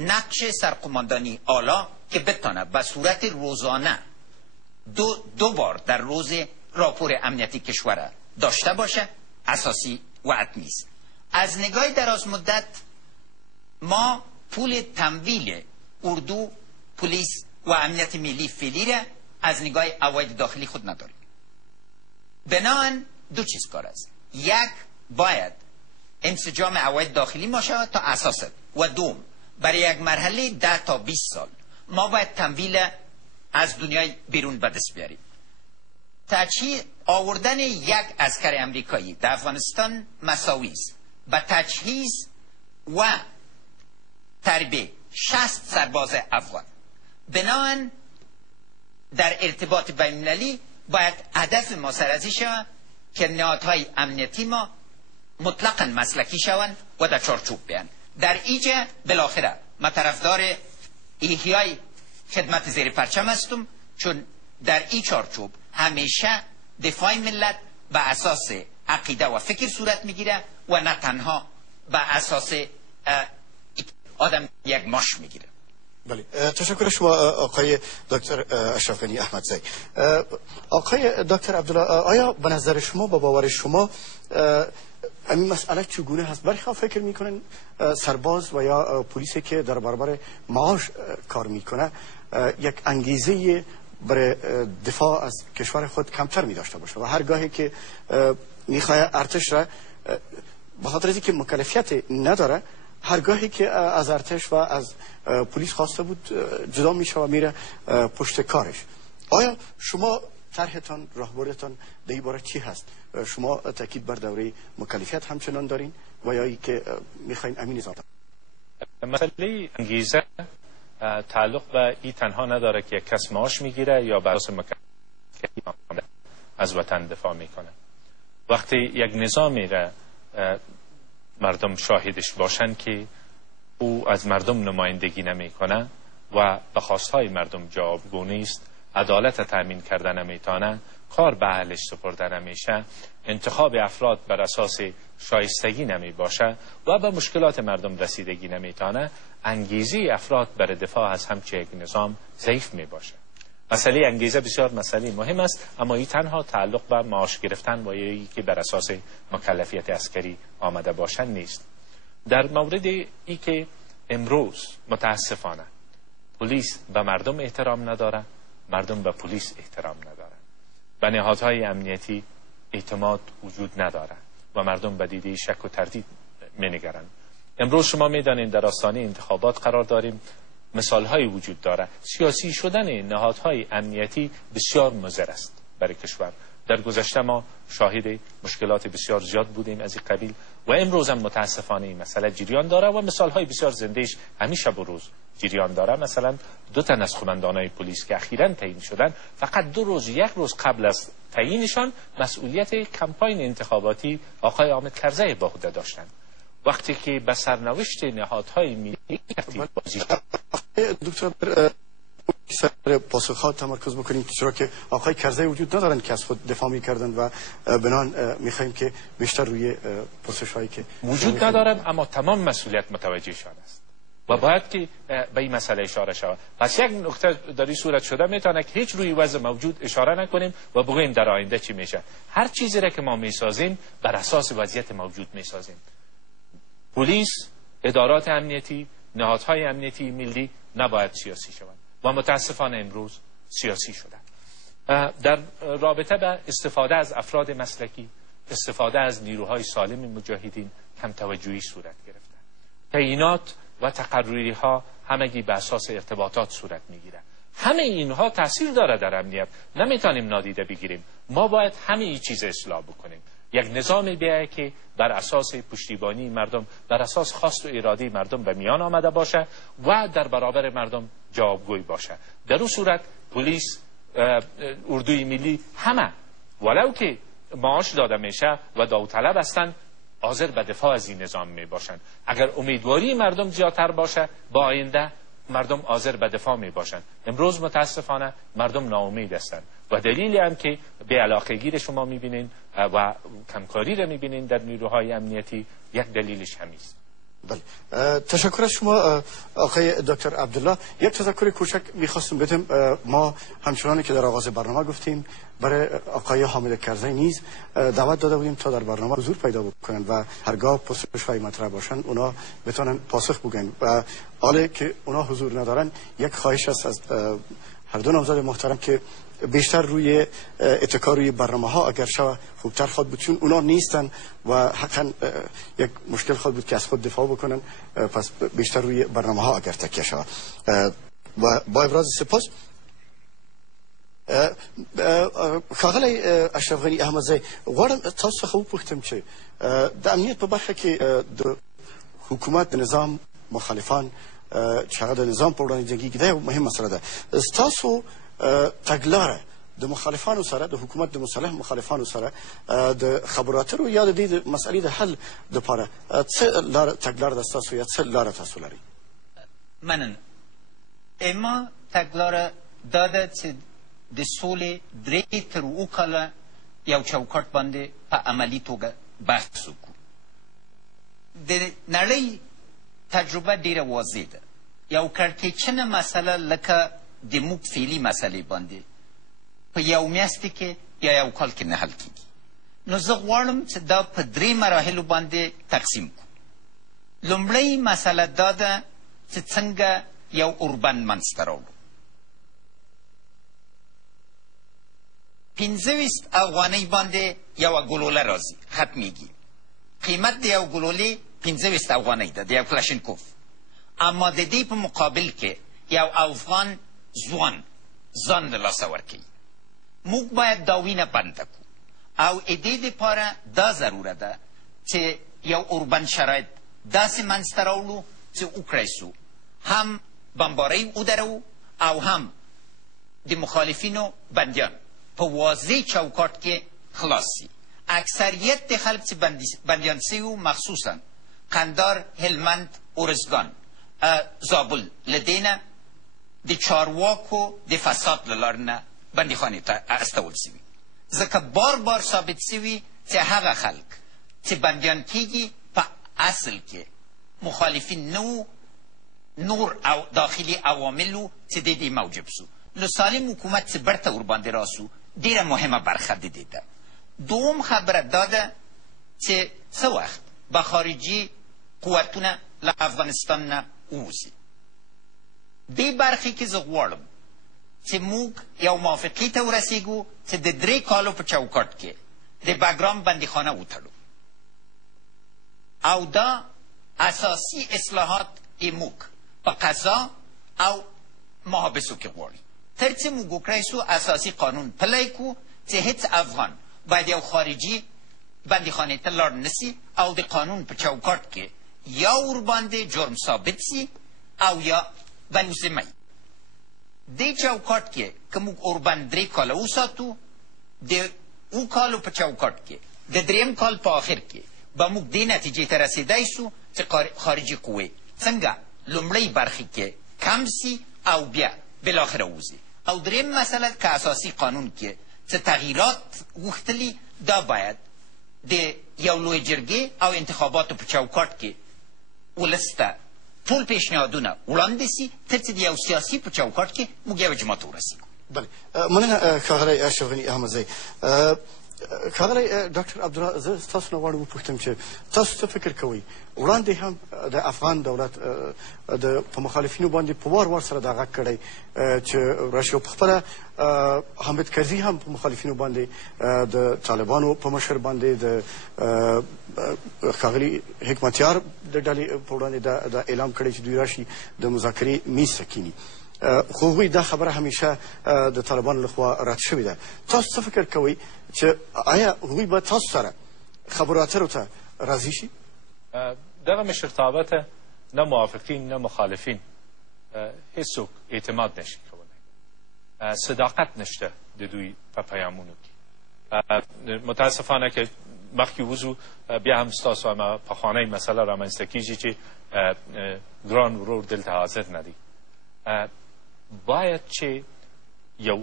نقش سرقماندانی آلا که بتانه به صورت روزانه دو بار در روز راپور امنیتی کشور داشته باشه اساسی و حتمی است. از نگاه دراز مدت ما پول تمویل اردو، پلیس و امنیت ملی فعلی را از نگاه عواید داخلی خود نداریم. بنابراین دو چیز کار است. یک، باید انسجام عواید داخلی ما شود تا اساس، و دوم، برای یک مرحله 10 تا 20 سال ما باید تمویل از دنیای بیرون به دست بیاریم. آوردن یک عسکر امریکایی در افغانستان مساوی است به تجهیز و تربیت 60 سرباز افغان. بنابراین در ارتباط بین‌المللی باید هدف ما سرازی شود که نهادهای امنیتی ما مطلقاً مسلکی شوند و در چارچوب بیان. در اینجا بالاخره من طرفدار احیای خدمت زیر پرچم هستم، چون در این چارچوب همیشه دفاع ملت به اساس عقیده و فکر صورت میگیره و نه تنها به اساس آدم یک ماش میگیره. بله، تشکر شما آقای دکتر اشرف غنی احمدزی. آقای دکتر عبدالله، آیا به نظر شما، با باور شما، این مسئله چگونه هست؟ برخی فکر میکنن سرباز و یا پلیسی که در برابر معاش کار میکنه یک انگیزه برای دفاع از کشور خود کمتر می داشته باشه و هر گاهی که میخواه ارتش را به خاطر اینکه مکلفیت نداره، هر گاهی که از ارتش و از پلیس خواسته بود جدا میشه و میره پشت کارش. آیا شما طرحتان، راهبردتان در این باره چی هست؟ شما تاکید بر دوره مکلفیت همچنان دارین و یا ای که میخواین امین نظام؟ مسئله انگیزه تعلق به این تنها نداره که یک کس معاش میگیره یا بر اساس مکلفیت از وطن دفاع میکنه. وقتی یک نظامی را مردم شاهدش باشن که او از مردم نمایندگی نمیکنه و به خواستهای مردم جوابگو نیست، عدالت تامین کردن نمیتونه، کار به اهلش سپرده نمیشه، انتخاب افراد بر اساس شایستگی نمی باشه و به مشکلات مردم رسیدگی نمیتونه، انگیزه افراد برای دفاع از همچه یک نظام ضعیف می باشه. مسئله انگیزه بسیار مسئله مهم است، اما این تنها تعلق به معاش گرفتن و یکی که بر اساس مکلفیت عسکری آمده باشن نیست. در مورد ای که امروز متاسفانه پلیس به مردم احترام نداره، مردم به پلیس احترام نداره، به نهادهای امنیتی اعتماد وجود نداره و مردم به دیده شک و تردید می‌نگرند. امروز شما می‌دانید در آستانه انتخابات قرار داریم، مثال‌هایی وجود داره. سیاسی شدن نهادهای امنیتی بسیار مضر است برای کشور. در گذشته ما شاهد مشکلات بسیار زیاد بودیم از این قبیل و امروز هم متاسفانه این مسئله جریان داره و مثال‌های بسیار زندهش همیشه بروز جریان داره. مثلا 2 تن از قماندانای پلیس که اخیراً تعیین شدن، فقط 2 روز، 1 روز قبل از تعیینشان مسئولیت کمپاین انتخاباتی آقای حامد کرزی به عهده داشتند. وقتی که به سرنوشت نهادهای ملی بازی دکتر سر پاسخها تمرکز بکنیم، چرا که آقای کرزی وجود ندارن که از خود دفاع میکردن و بنان میخوایم که بیشتر روی پرسش‌هایی که وجود ندارن اما تمام مسئولیت متوجهشان است و باید که به این مسئله اشاره شود. پس یک نکته در این صورت شده میتونه که هیچ روی وضع موجود اشاره نکنیم و بگوییم در آینده چی میشه. هر چیزی را که ما میسازیم بر اساس وضعیت موجود میسازیم. پلیس، ادارات امنیتی، نهادهای امنیتی ملی نباید سیاسی شوند و متاسفانه امروز سیاسی شدند. در رابطه به استفاده از افراد مسلکی، استفاده از نیروهای سالم مجاهدین کم توجهی صورت گرفته. تعیینات و تقرری ها همگی به اساس ارتباطات صورت میگیره. همه اینها تاثیر داره در امنیت، نمیتونیم نادیده بگیریم. ما باید همه این چیز اصلاح بکنیم. یک نظام بیایه که بر اساس پشتیبانی مردم، بر اساس خواست و اراده مردم به میان آمده باشه و در برابر مردم جوابگوی باشه. در اون صورت پلیس، اردوی ملی، همه ولو که معاش داده میشه و داوطلب هستند، حاضر به دفاع از این نظام می باشند. اگر امیدواری مردم زیادتر باشه، با آینده مردم حاضر به دفاع می باشند. امروز متاسفانه مردم ناامید هستند و دلیلی هم که به علاقه‌گیر شما می بینین و کمکاری را می بینین در نیروهای امنیتی، یک دلیلش همیست. بله، تشکر از شما آقای دکتر عبدالله. یک تذکر کوچک میخواستم بدم. ما همچنانی که در آغاز برنامه گفتیم برای آقای حامد کرزی نیز دعوت داده بودیم تا در برنامه حضور پیدا بکنن و هرگاه پرسش‌های مطرح باشن اونا بتونن پاسخ بگن و حالا که اونا حضور ندارن یک خواهش است از هر دو نامزد محترم که بیشتر روی اتکا روی برنامه ها اگر شود خوبتر خود بود، چون اونا نیستن و حقا یک مشکل خود بود که از خود دفاع بکنن، پس بیشتر روی برنامه ها اگر تکیه شود. و با ابراز سپاس ښاغلی اشرف غني احمدزی، غواړم تاسو څخه وپوښتم چې د امنیت په برخه کې د حکومت د نظام مخالفان چې هغه د نظام په وړاندې جنګېږي دا یو مهم مسله ده. ستاسو تګلاره د مخالفانو سره، د حکومت د مسلح مخالفانو سره د خبرو اترو یا د دې د مسئلې د حل دپاره څه لاره تګلاره ده ستاسو یا څه لاره تاسو لرئ؟ مننه. ما تګلاره دا ده چې د سولې 3 تر 7 کاله یو چوکاټ باندې په عملي توګه بحث وکړو. د نړۍ تجربه ډیره واضح ده. یو کړکېچنه مسله لکه د موږ فعلي مسلې باندې په یو میاشتې کې یا یو کال کې نه حل کېږي. نو زه غواړم چې دا په 3 مراحلو باندې تقسیم کړو. لومړۍ مسله دا ده چې څنګه یو اوربند منځته راوړو. 25 افغانۍ باندې یوه ګلوله راځي، ختمیږي. قیمت د یو ګلولې 25 افغانۍ ده، د یو کلاشینکوف. اما د دې په مقابل کې یو افغان ځوان ځان له لاسه ورکوي. موږ باید دا وینه بنده کړو او د دې دپاره دا ضروره ده چې یو اوربند شرایط داسې منځته راوړو چې وکړی سو هم بمبارۍ ودرو او هم د مخالفینو بندیان په واضح چوکاټ کې خلاص سي. اکثریت د خلک چې بندیان سوي وو، مخصوصا قندار، هلمند، ارزګان، زابل، له دې نه د چارواکو د فساد له لارې نه بندیخانې ته استول سوي. ځکه بار بار ثابت سوي چې هغه خلک چې بندیان کیږي په اصل کې مخالفین نه وو، نور او داخلي عوامل وو چې د دې موجب سو. نو سالم حکومت چې برته ورباندې راسو ډیره مهمه برخه د دې ده. دوم خبره دا ده چې څه وخت به خارجي قوتونه له افغانستان نه ووځي. دې برخې کې زه غواړم چې موږ یو موافقې ته ورسېږو چې د 3 کالو په چوکاټ کې د بګرام بندیخانه وتړو او دا اساسي اصلاحات موږ په قضا او محابسو کې غواړي. تر څه موږ وکړی سو اساسي قانون پلی کړو چې هیڅ افغان باید یو خارجي بندیخانې ته لاړ نسي او د قانون په چوکاټ کې یا ورباندې جرم ثابت سي او یا بلوسمۍ. دې چوکاټ کې که موږ اوربند 3 کاله وساتو، د 7 کالو په چوکاټ کې د 3م کال په آخر کې به موږ دې نتیجې ته رسېدی سو چې خارجي قوې څنګه لومړۍ برخې کې کم سي او بیا بالاخره وځي. او دریم مسله که اساسي قانون کې څه تغییرات غوښتلي، دا باید د یو لوی جرګې او انتخاباتو په چوکاټ کې ولس ته ټول پیشنهادونه وړاندې سي تر څه د یو سیاسي په چوکاټ کې موږ یو اجماع ته ورسېږو. بله، مننه ښاغلی اشرف غني احمدزی. ښاغلی ډاکټر عبدالله، زه ستاسو نه غواړم وپوښتم چې تاسو څه فکر کوئ؟ وړاندې هم د افغان دولت په مخالفینو باندې په وار وار سره دا غږ کړی چې راشي او پخپله حامد کرزي هم په مخالفینو باندې د طالبانو په مشر باندې د ښاغلي حکمتیار د ډلې په وړاندې دا اعلان کړی چې دوی راشي د مذاکرې میز ته کیني. خو هغوی دا خبره همیشه د طالبانو لخوا رد شوې ده. تاسو څه فکر کوئ چې آیا هغوی به تاسو سره خبرو اترو ته راضي شي؟ دغه مشرتابه ته نه موافقین نه مخالفین هیڅوک اعتماد نشي کولی. صداقت نشته د دوی په پیامونو کې. متاسفانه که مخکې وځو بیا هم ستاسو همه پخوانۍ مسله رامنځته کېږي چې ګران ورور دلته حاضر نه دی. باید چې یو